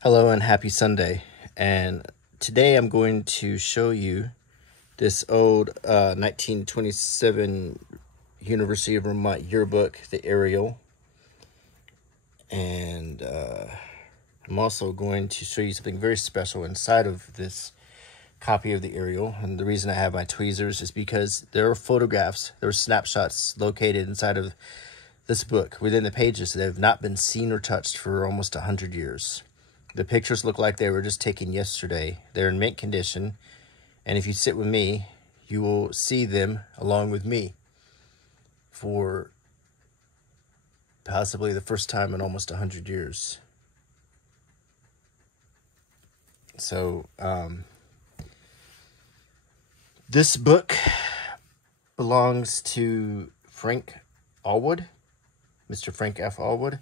Hello and happy Sunday. And today I'm going to show you this old 1927 University of Vermont yearbook, the Ariel. And I'm also going to show you something very special inside of this copy of the Ariel. And the reason I have my tweezers is because there are photographs, there are snapshots located inside of this book within the pages that have not been seen or touched for almost 100 years. The pictures look like they were just taken yesterday. They're in mint condition, and if you sit with me, you will see them along with me for possibly the first time in almost 100 years. So, this book belongs to Frank Allwood, Mr. Frank F. Allwood.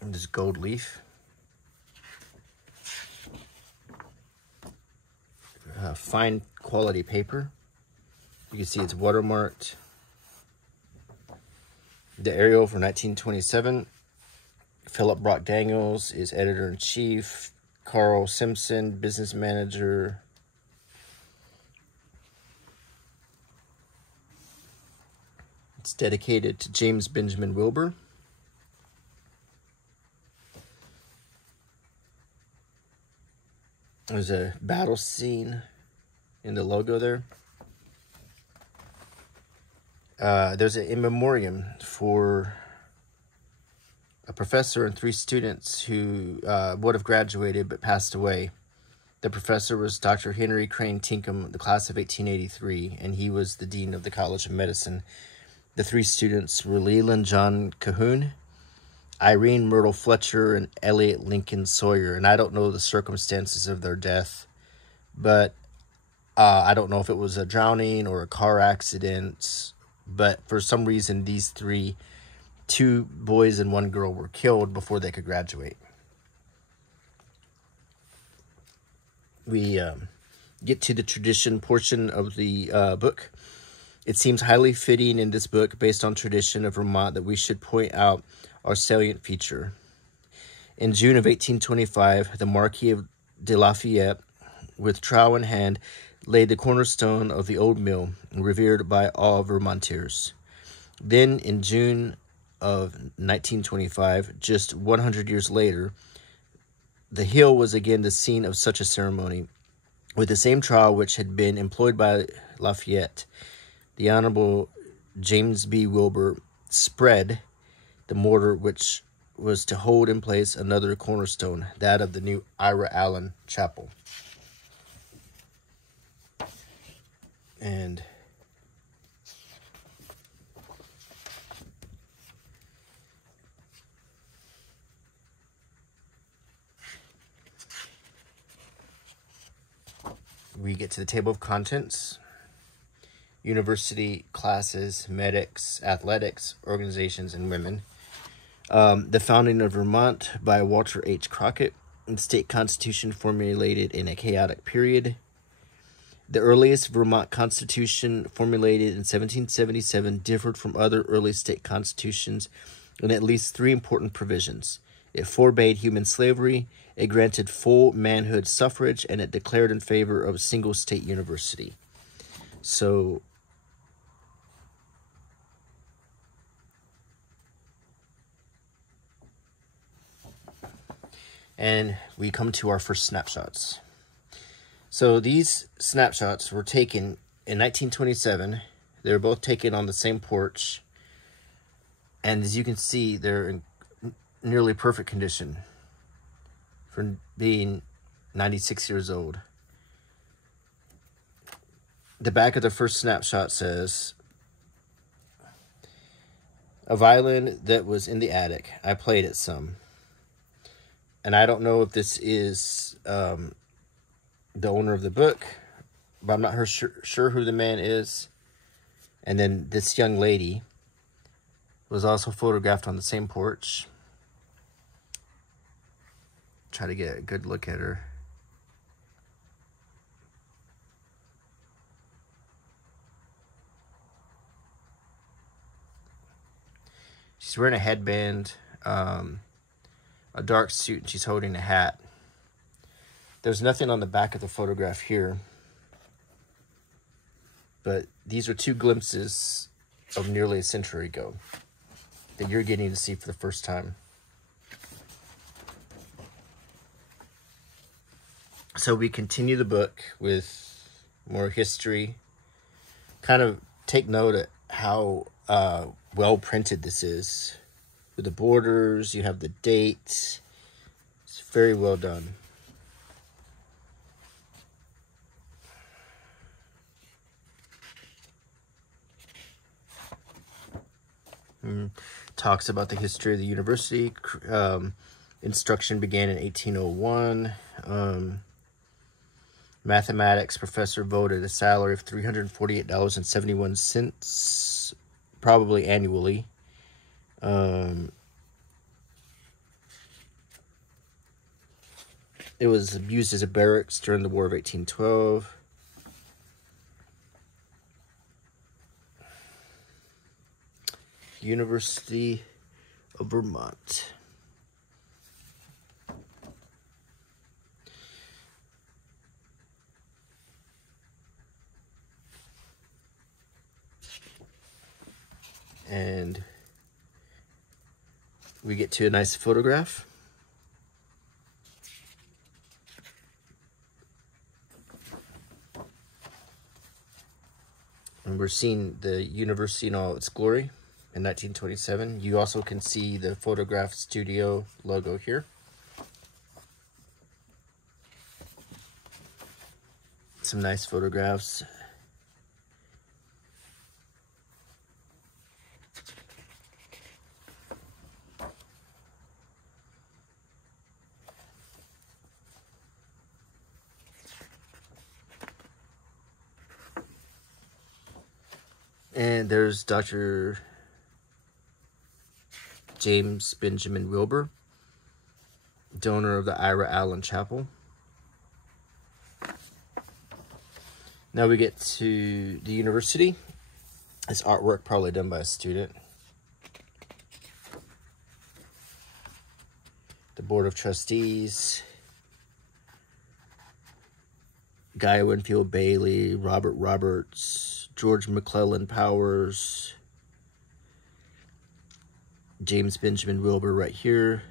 And this gold leaf. Fine quality paper. You can see it's watermarked. The Ariel for 1927. Philip Brock Daniels is editor-in-chief. Carl Simpson, business manager. It's dedicated to James Benjamin Wilbur. There's a battle scene in the logo there. There's an in memoriam for a professor and 3 students who would have graduated but passed away. The professor was Dr. Henry Crane Tinkham, the class of 1883, and he was the dean of the College of Medicine. The 3 students were Leland John Cahoon, Irene Myrtle Fletcher, and Elliot Lincoln Sawyer. And I don't know the circumstances of their death, but I don't know if it was a drowning or a car accident. But for some reason, these 2 boys and 1 girl were killed before they could graduate. We get to the tradition portion of the book. It seems highly fitting in this book, based on tradition of Vermont, that we should point out our salient feature. In June of 1825, the Marquis of de Lafayette, with trowel in hand, laid the cornerstone of the old mill, revered by all Vermonters. Then, in June of 1925, just 100 years later, the hill was again the scene of such a ceremony, with the same trowel which had been employed by Lafayette. The Honorable James B. Wilbur spread the mortar which was to hold in place another cornerstone, that of the new Ira Allen Chapel. And we get to the table of contents. University, classes, medics, athletics, organizations, and women. The founding of Vermont by Walter H. Crockett. The state constitution formulated in a chaotic period. The earliest Vermont constitution, formulated in 1777, differed from other early state constitutions in at least 3 important provisions. It forbade human slavery, it granted full manhood suffrage, and it declared in favor of a single state university. So, and we come to our first snapshots. So these snapshots were taken in 1927. They were both taken on the same porch. And as you can see, they're in nearly perfect condition for being 96 years old. The back of the first snapshot says, "A violin that was in the attic. I played it some." And I don't know if this is the owner of the book, but I'm not sure who the man is. And then this young lady was also photographed on the same porch. Try to get a good look at her. She's wearing a headband, a dark suit, and she's holding a hat. There's nothing on the back of the photograph here, but these are two glimpses of nearly a century ago that you're getting to see for the first time. So we continue the book with more history. Kind of take note of how well printed this is. With the borders, you have the dates. It's very well done. Talks about the history of the university. Instruction began in 1801. Mathematics professor voted a salary of $348.71, probably annually. It was used as a barracks during the War of 1812. University of Vermont. And we get to a nice photograph. And we're seeing the university in all its glory in 1927. You also can see the photograph studio logo here. Some nice photographs. And there's Dr. James Benjamin Wilbur, donor of the Ira Allen Chapel. Now we get to the university. This artwork probably done by a student. The Board of Trustees. Guy Winfield Bailey, Robert Roberts, George McClellan Powers, James Benjamin Wilbur right here.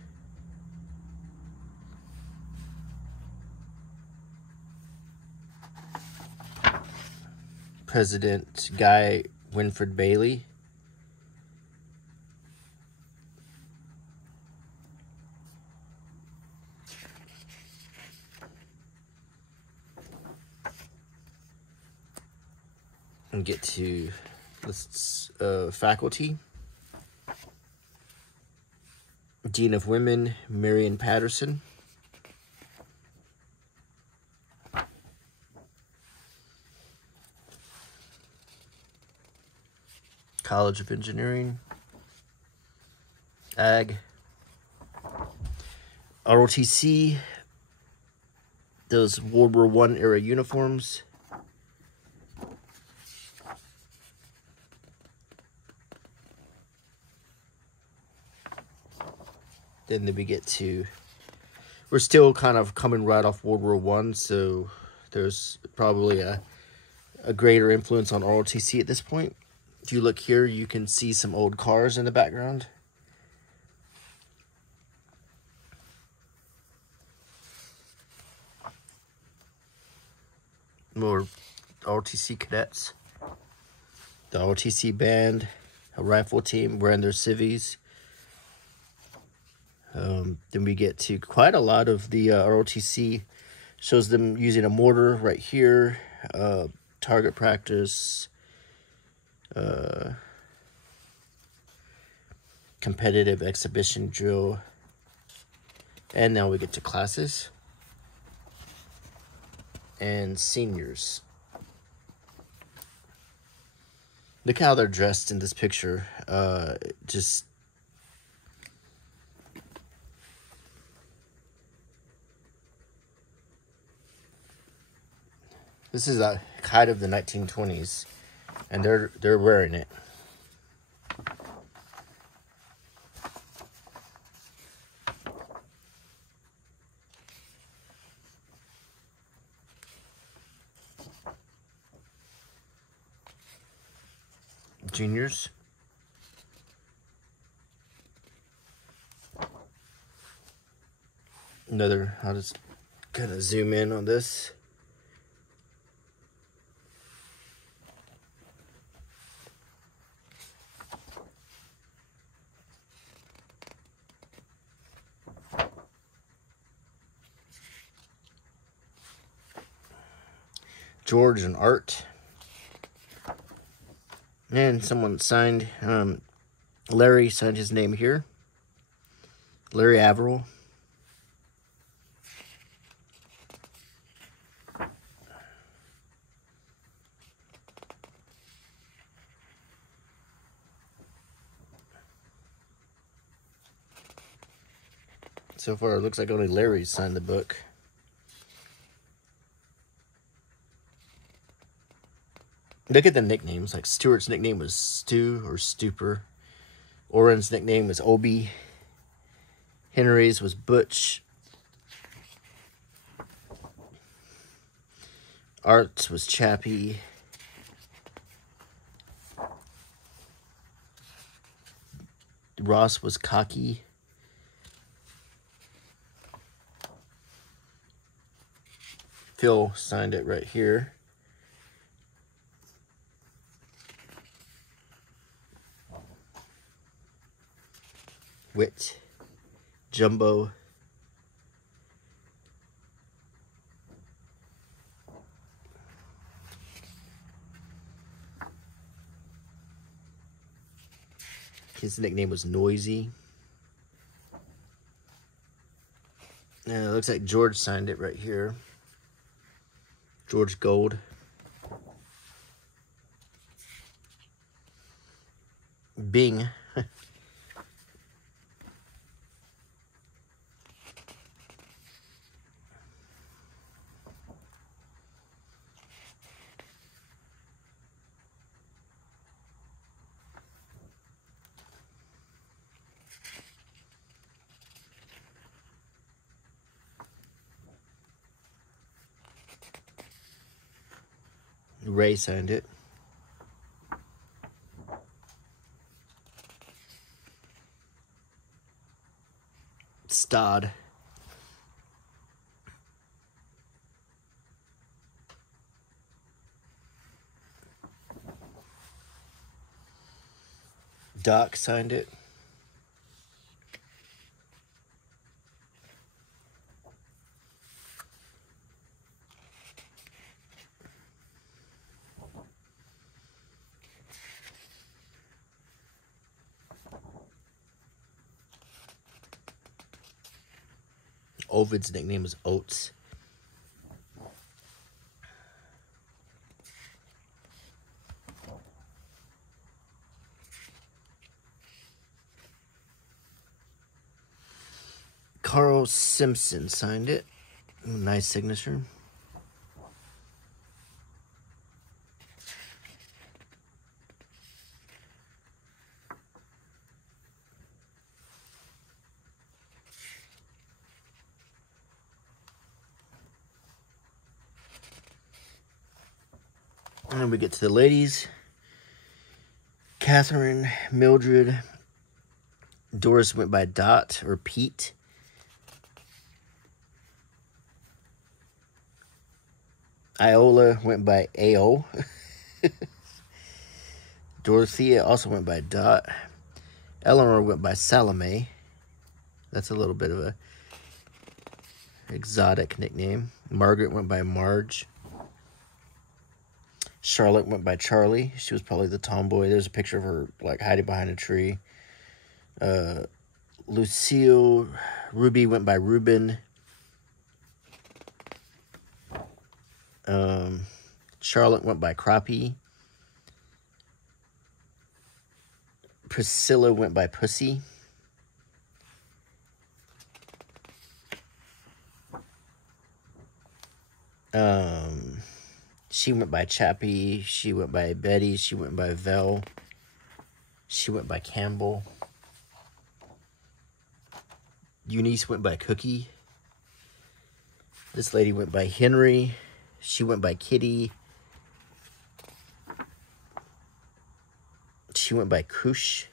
President Guy Winfield Bailey. And get to lists of faculty. Dean of Women, Marion Patterson. College of Engineering. Ag. ROTC. Those World War I era uniforms. Then we get to, we're still kind of coming right off World War I, so there's probably a greater influence on ROTC at this point. If you look here, you can see some old cars in the background. More ROTC cadets. The ROTC band, a rifle team wearing their civvies. Then we get to quite a lot of the ROTC. Shows them using a mortar right here. Target practice. Competitive exhibition drill. And now we get to classes. And seniors. Look how they're dressed in this picture. Just... This is the height of the 1920s, and they're wearing it. juniors. I'll just kind of zoom in on this. George and Art. And someone signed, Larry signed his name here. Larry Averill. So far, it looks like only Larry signed the book. Look at the nicknames. Like Stuart's nickname was Stu or Stupor. Oren's nickname was Obi. Henry's was Butch. Art's was Chappie. Ross was Cocky. Phil signed it right here. Wit, Jumbo, his nickname was Noisy. And it looks like George signed it right here. George Gold. Bing. Ray signed it. Stod. Doc signed it. Ovid's nickname was Oats. Carl Simpson signed it. Nice signature. And then we get to the ladies. Catherine, Mildred, Doris went by Dot or Pete. Iola went by AO. Dorothea also went by Dot. Eleanor went by Salome. That's a little bit of a exotic nickname. Margaret went by Marge. Charlotte went by Charlie. She was probably the tomboy. There's a picture of her like hiding behind a tree. Lucille, Ruby went by Ruben. Charlotte went by Crappie. Priscilla went by Pussy. She went by Chappie. She went by Betty. She went by Vel. She went by Campbell. Eunice went by Cookie. This lady went by Henry. She went by Kitty. She went by Kush.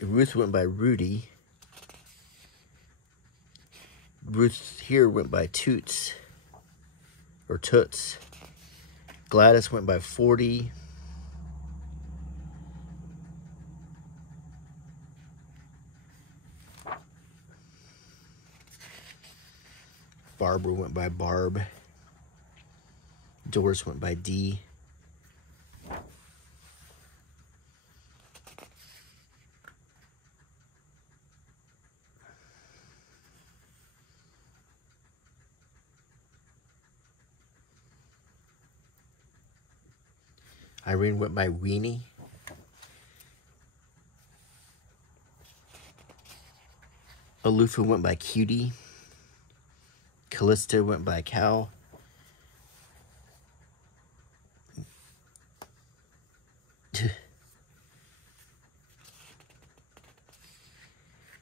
Ruth went by Rudy. Ruth here went by Toots, or Toots. Gladys went by 40. Barbara went by Barb. Doris went by D. Irene went by Weenie. Alufa went by Cutie. Callista went by Cal.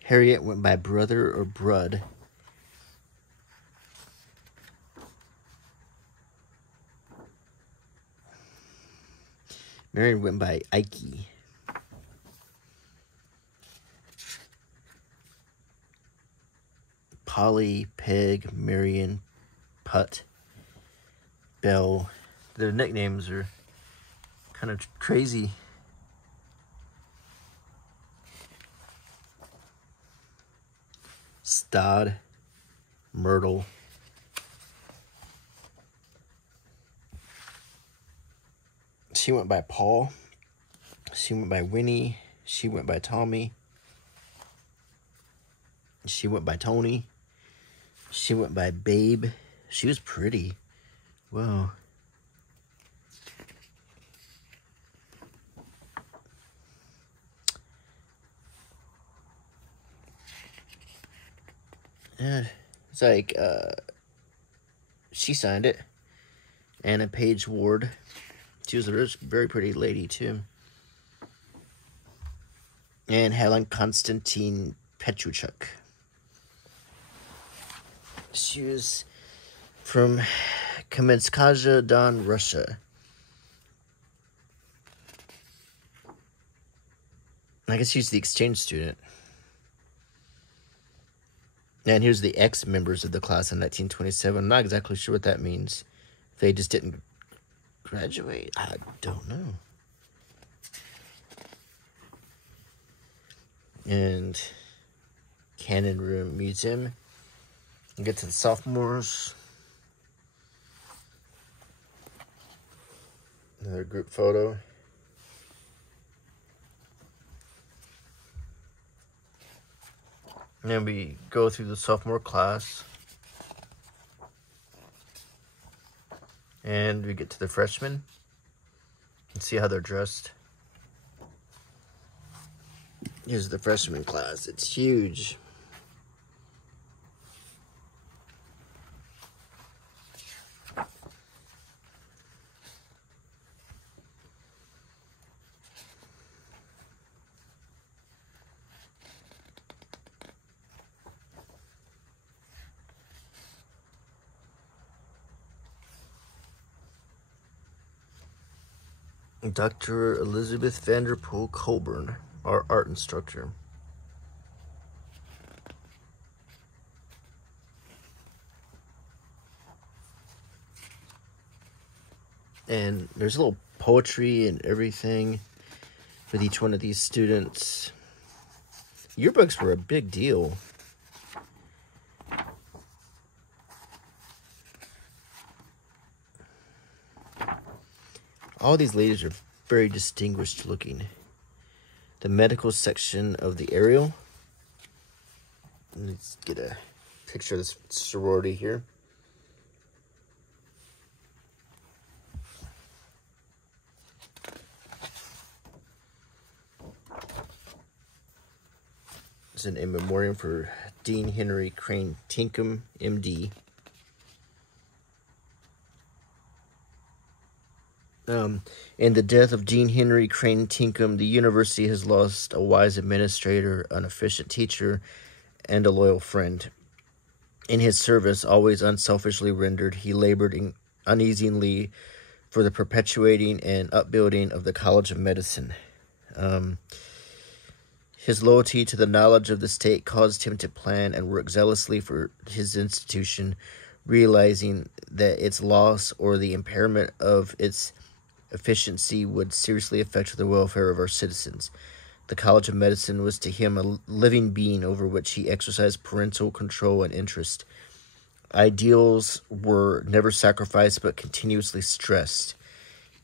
Harriet went by Brother or Brud. Marion went by Ikey. Polly, Peg, Marion, Putt, Belle. Their nicknames are kind of crazy. Stod, Myrtle. She went by Paul. She went by Winnie. She went by Tommy. She went by Tony. She went by Babe. She was pretty. Wow. Yeah, it's like, she signed it. Anna Page Ward. She was a very pretty lady, too. And Helen Konstantin Petruchuk. She was from Kamenskaya Don, Russia. I guess she's the exchange student. And here's the ex-members of the class in 1927. I'm not exactly sure what that means. They just didn't graduate? I don't know. And Cannon Room Museum. And get to the sophomores. Another group photo. And then we go through the sophomore class. And we get to the freshmen. And see how they're dressed. Here's the freshman class. It's huge. Dr. Elizabeth Vanderpool Colburn, our art instructor. And there's a little poetry and everything with each one of these students. Yearbooks were a big deal. All these ladies are very distinguished looking. The medical section of the Ariel. Let's get a picture of this sorority here. It's an in memoriam for Dean Henry Crane Tinkham, MD. In the death of Dean Henry Crane Tinkham, the university has lost a wise administrator, an efficient teacher, and a loyal friend. In his service, always unselfishly rendered, he labored uneasily for the perpetuating and upbuilding of the College of Medicine. His loyalty to the knowledge of the state caused him to plan and work zealously for his institution, realizing that its loss or the impairment of its efficiency would seriously affect the welfare of our citizens. The College of Medicine was to him a living being over which he exercised parental control and interest. Ideals were never sacrificed but continuously stressed.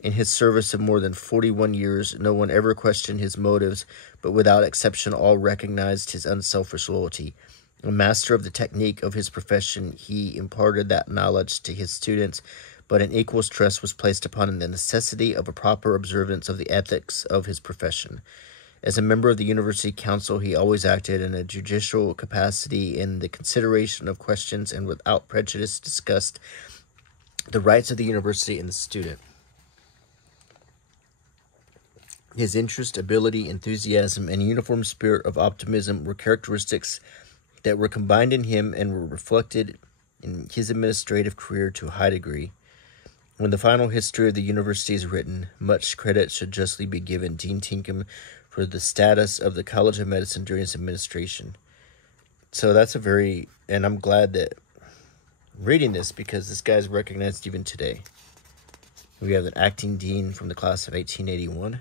In his service of more than 41 years, no one ever questioned his motives, but without exception all recognized his unselfish loyalty. A master of the technique of his profession, he imparted that knowledge to his students, but an equal stress was placed upon the necessity of a proper observance of the ethics of his profession. As a member of the University Council, he always acted in a judicial capacity in the consideration of questions and without prejudice discussed the rights of the university and the student. His interest, ability, enthusiasm, and uniform spirit of optimism were characteristics that were combined in him and were reflected in his administrative career to a high degree. When the final history of the university is written, much credit should justly be given Dean Tinkham for the status of the College of Medicine during his administration. So that's and I'm glad that I'm reading this because this guy's recognized even today. We have an acting dean from the class of 1881.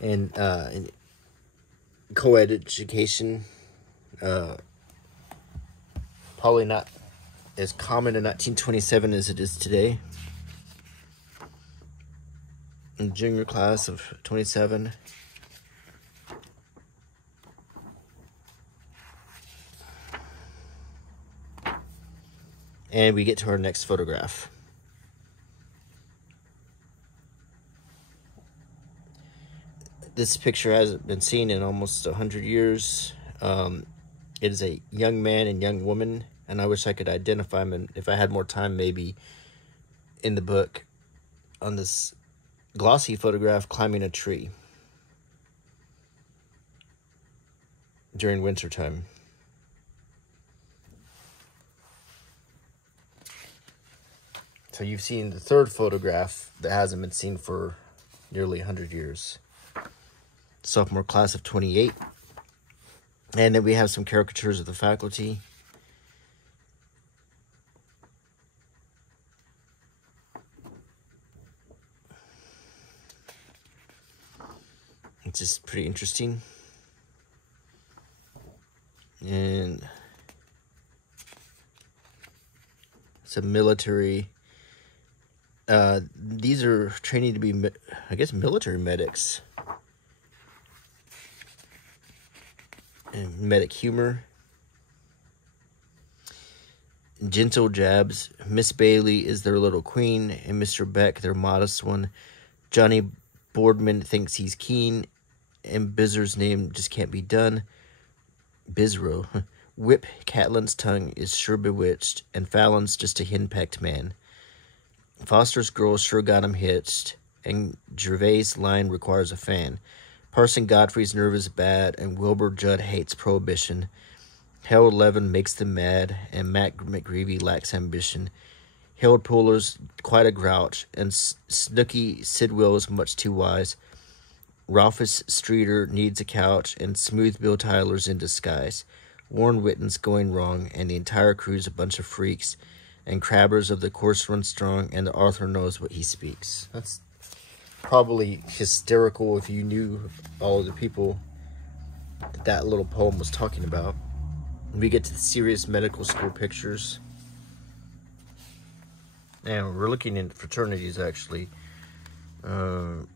And in co-ed education, probably not as common in 1927 as it is today. In the junior class of 27. And we get to our next photograph. This picture hasn't been seen in almost 100 years. It is a young man and young woman, and I wish I could identify them, and if I had more time, maybe in the book, on this glossy photograph climbing a tree during wintertime. So you've seen the third photograph that hasn't been seen for nearly 100 years. Sophomore class of 28. And then we have some caricatures of the faculty. It's just pretty interesting. And it's a military. These are training to be, I guess, military medics. And medic humor. Gentle jabs. Miss Bailey is their little queen, and Mr. Beck their modest one. Johnny Boardman thinks he's keen, and Bizzer's name just can't be done. Bizro. Whip Catlin's tongue is sure bewitched, and Fallon's just a henpecked man. Foster's girl sure got him hitched, and Gervais' line requires a fan. Parson Godfrey's nerve is bad, and Wilbur Judd hates prohibition. Harold Levin makes them mad, and Matt McGreevy lacks ambition. Harold Puller's quite a grouch, and Snooky Sidwell is much too wise. Ralphus Streeter needs a couch, and Smooth Bill Tyler's in disguise. Warren Witten's going wrong, and the entire crew's a bunch of freaks, and Crabbers of the course run strong, and the Arthur knows what he speaks. That's probably hysterical if you knew all of the people that little poem was talking about. We get to the serious medical school pictures. And we're looking into fraternities, actually. And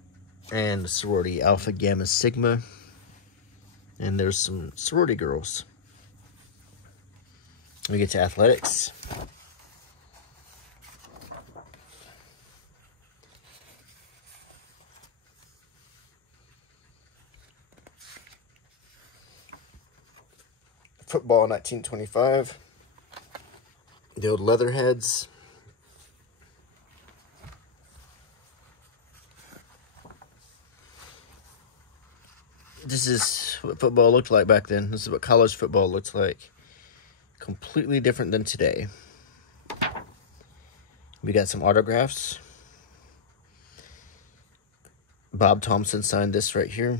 the sorority Alpha Gamma Sigma. And there's some sorority girls. We get to athletics. Football in 1925. The old Leatherheads. This is what football looked like back then. This is what college football looks like. Completely different than today. We got some autographs. Bob Thompson signed this right here.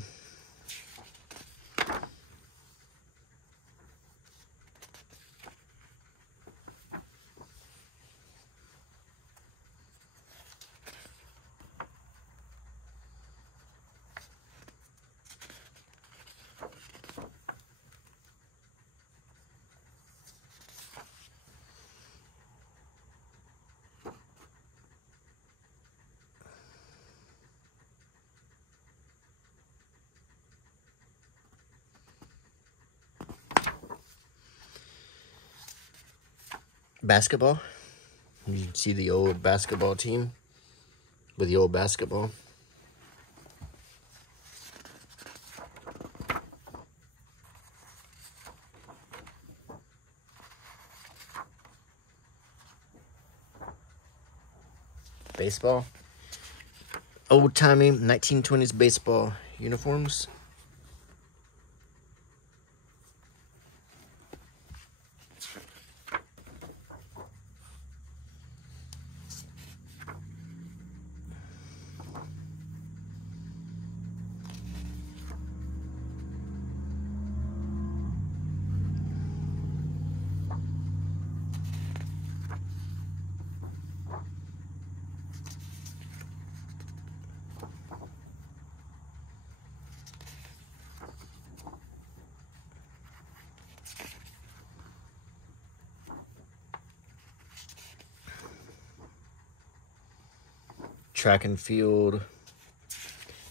Basketball. You can see the old basketball team with the old basketball. Baseball. Old-timey 1920s baseball uniforms. Track and field.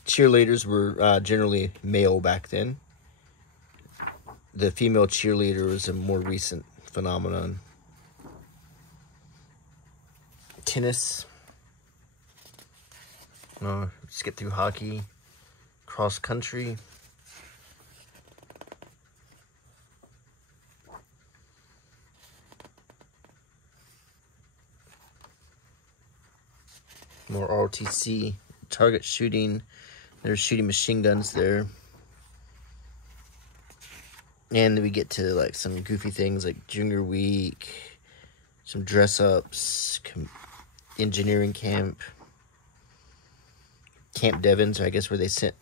Cheerleaders were generally male back then. The female cheerleader was a more recent phenomenon. Tennis. Skip through hockey. Cross country. More ROTC, target shooting. There's shooting machine guns there. And then we get to like some goofy things like junior week, some dress ups, engineering camp, Camp Devens, I guess where they sent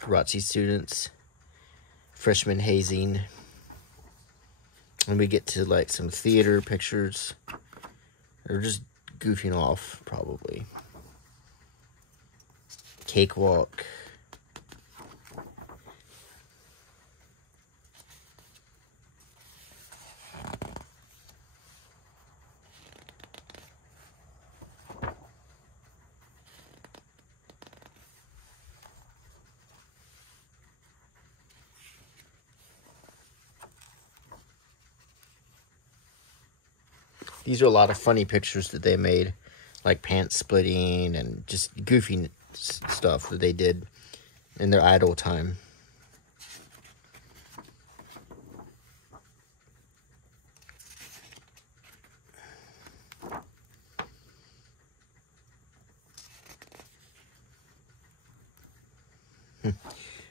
ROTC students, freshman hazing. And we get to like some theater pictures. Or just goofing off, probably. Cakewalk. These are a lot of funny pictures that they made, like pants splitting and just goofy stuff that they did in their idle time.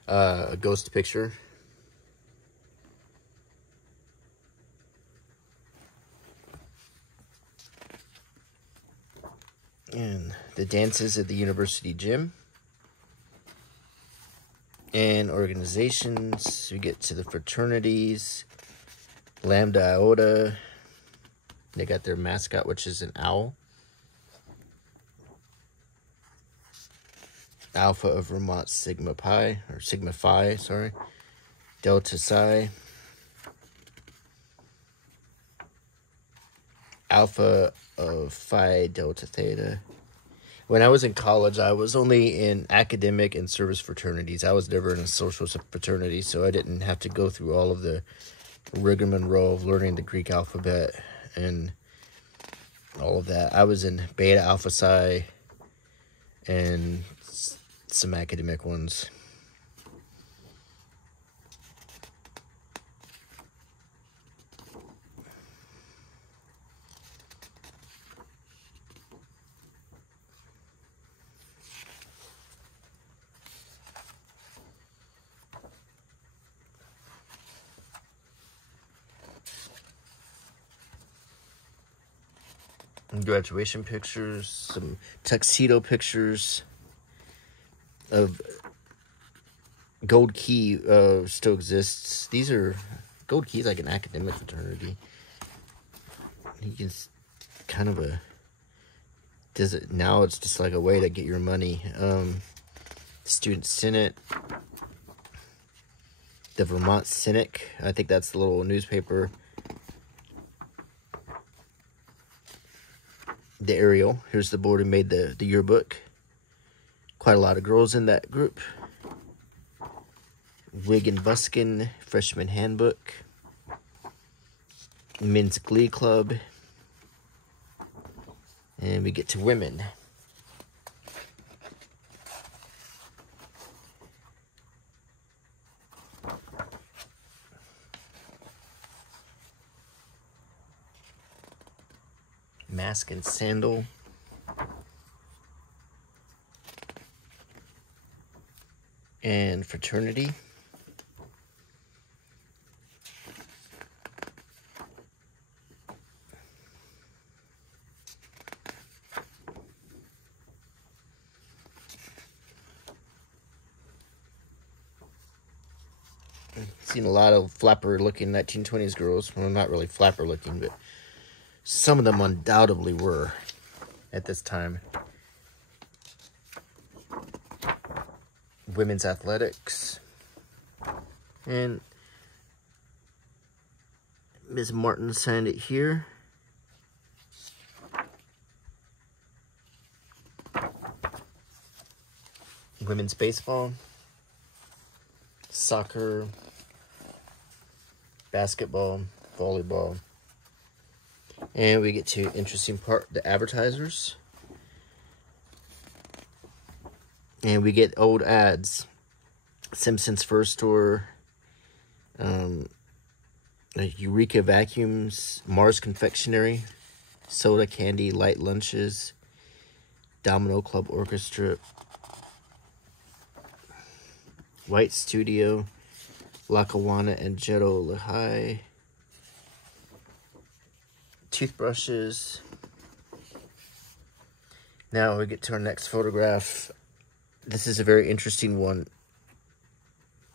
A ghost picture. And the dances at the university gym. And organizations. We get to the fraternities. Lambda Iota. They got their mascot, which is an owl. Alpha of Vermont Sigma Pi, or Sigma Phi, sorry. Delta Psi. Alpha of Phi Delta Theta. When I was in college, I was only in academic and service fraternities. I was never in a social fraternity, so I didn't have to go through all of the rigmarole of learning the Greek alphabet and all of that. I was in Beta Alpha Psi and some academic ones. graduation pictures, some tuxedo pictures of Gold Key still exists. These are Gold Key is like an academic fraternity. You can kind of a does it now. It's just like a way to get your money. Student Senate, the Vermont Cynic. I think that's the little newspaper. The Ariel. Here's the board who made the yearbook. Quite a lot of girls in that group. Wig and Buskin, Freshman Handbook. Men's Glee Club. And we get to women. Mask and Sandal. And Fraternity. Seen a lot of flapper looking 1920s girls. Well, not really flapper looking, but some of them undoubtedly were at this time. Women's athletics. And Ms. Martin signed it here. Women's baseball. Soccer. Basketball. Volleyball. And we get to interesting part, the advertisers. And we get old ads. Simpsons Fur Store. Eureka Vacuums. Mars Confectionery. Soda Candy Light Lunches. Domino Club Orchestra. White Studio. Lackawanna and Jetto Lehigh. Toothbrushes. Now we get to our next photograph. This is a very interesting one.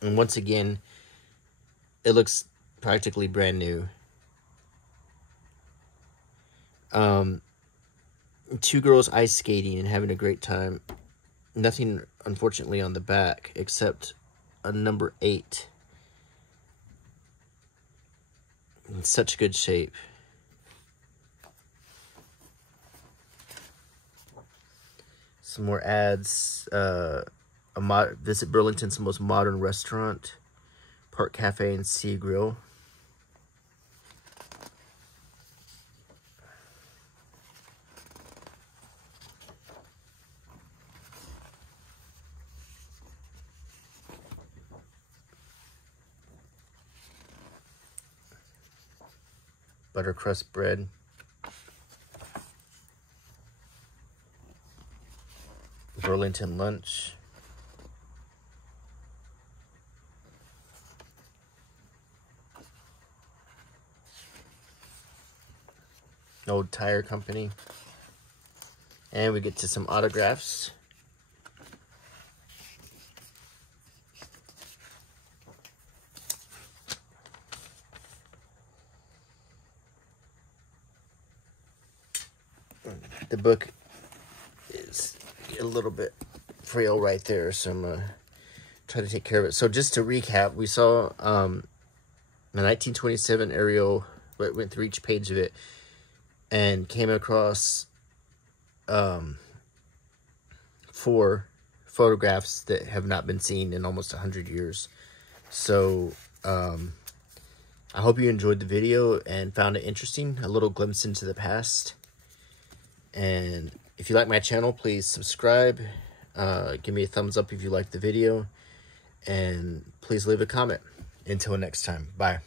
And once again, it looks practically brand new. Two girls ice skating and having a great time. Nothing, unfortunately, on the back except a number 8. In such good shape. Some more ads. Visit Burlington's most modern restaurant. Park Cafe and Sea Grill. Buttercrust bread. Burlington lunch. Old Tire Company. And we get to some autographs. The book is a little bit frail right there, so I'm going to try to take care of it. So just to recap, we saw the 1927 Ariel, went through each page of it, and came across 4 photographs that have not been seen in almost 100 years. So I hope you enjoyed the video and found it interesting, a little glimpse into the past. And if you like my channel, please subscribe. Give me a thumbs up if you liked the video. And please leave a comment. Until next time. Bye.